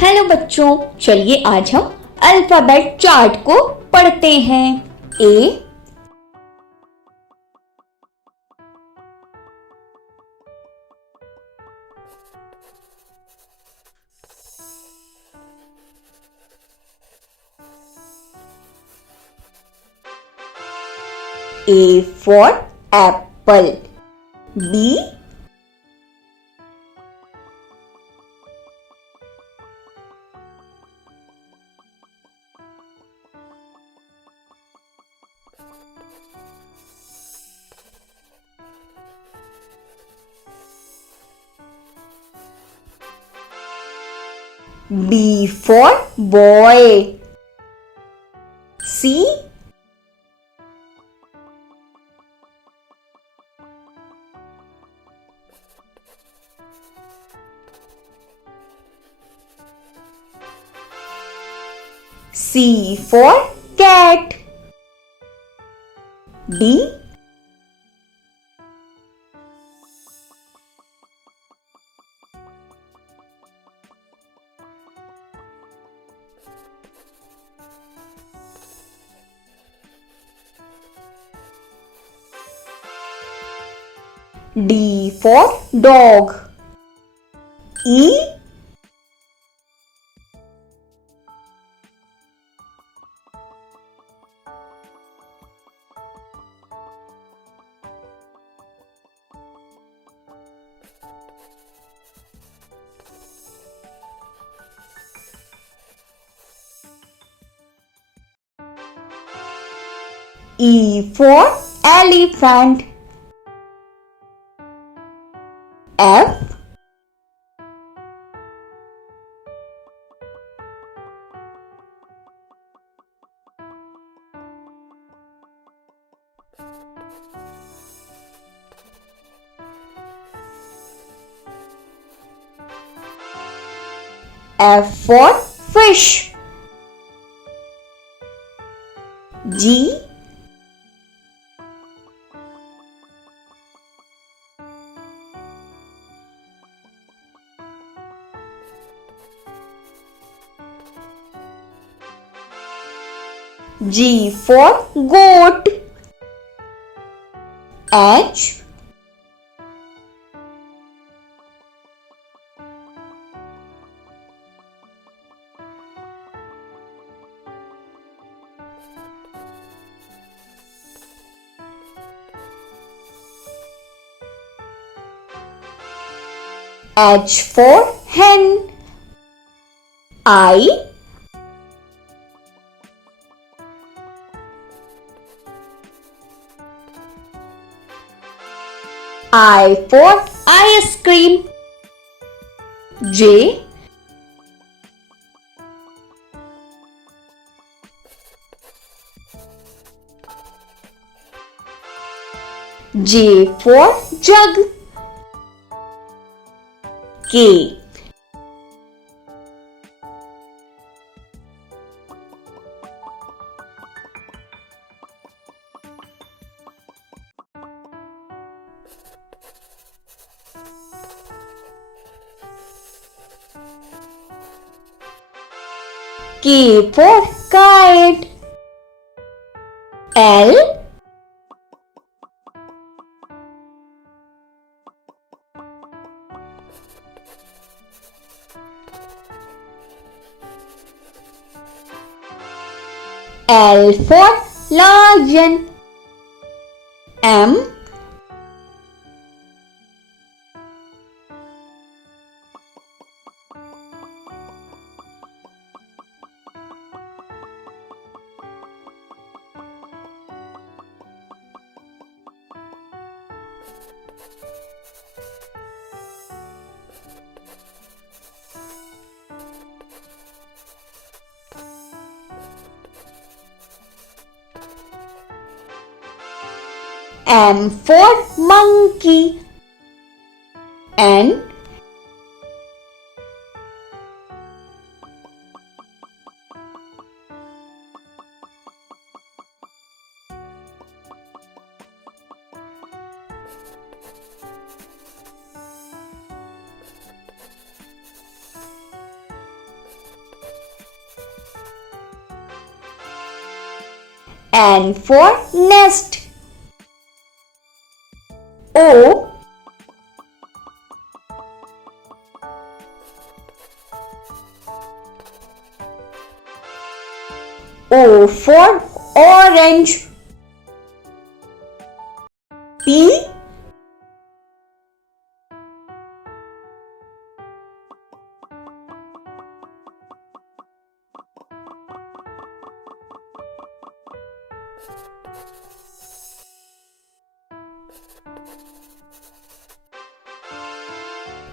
Hello बच्चों, चलिए आज हम अल्फाबेट चार्ट को पढ़ते हैं। ए, A for apple. B, B for boy. C, C for cat. D, D for dog. E, E for elephant. F, F for fish. G, G for goat. H, H for hen. I for ice cream. J, J for jug. K, K for kite. L, L for lion. M, M for monkey. N, N for nest. O. O for orange. P.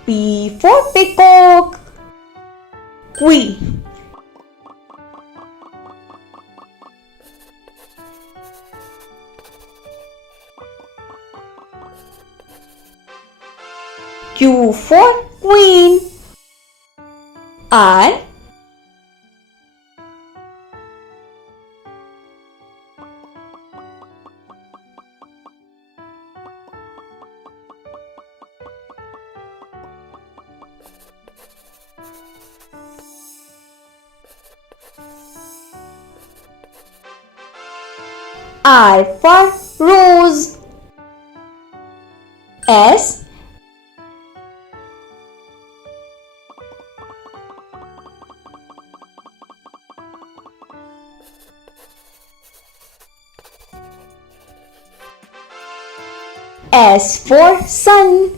P for peacock. Q. Q for queen. R. R for rose. S. S for sun.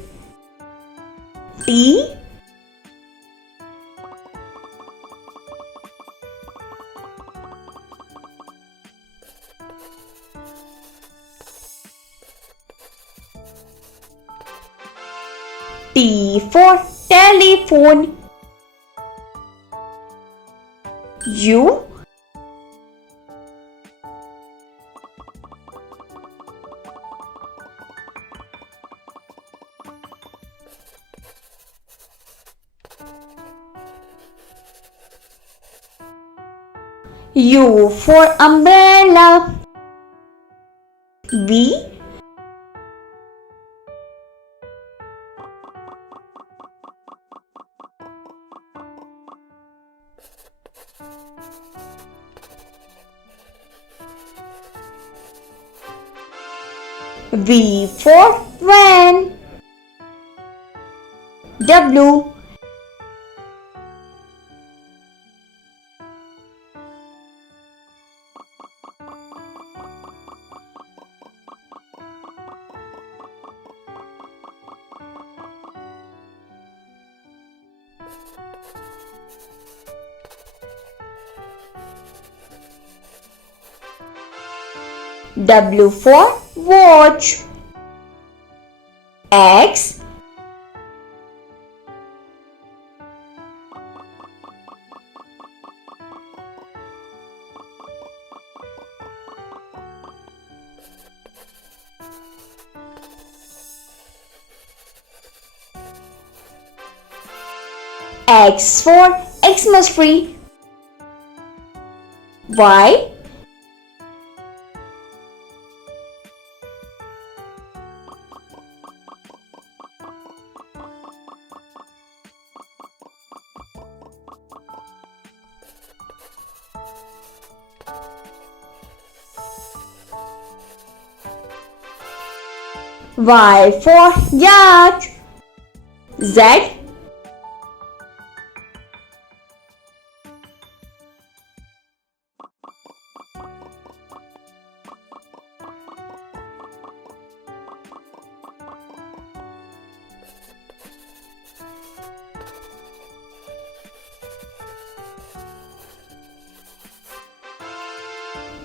T. T for telephone. U. U for umbrella. V. V for van. W. W for watch. X. X for Xmas tree. Y. Y for yacht. Z.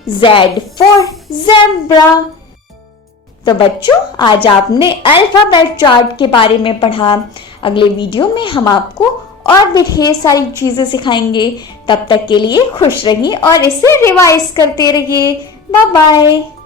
Z for zebra. तो बच्चों, आज आपने alphabet chart के बारे में पढ़ा। अगले video में हम आपको और भी ढेर सारी चीजें सिखाएंगे। तब तक के लिए खुश रहिए और इसे रिवाइज करते रहिए। Bye bye.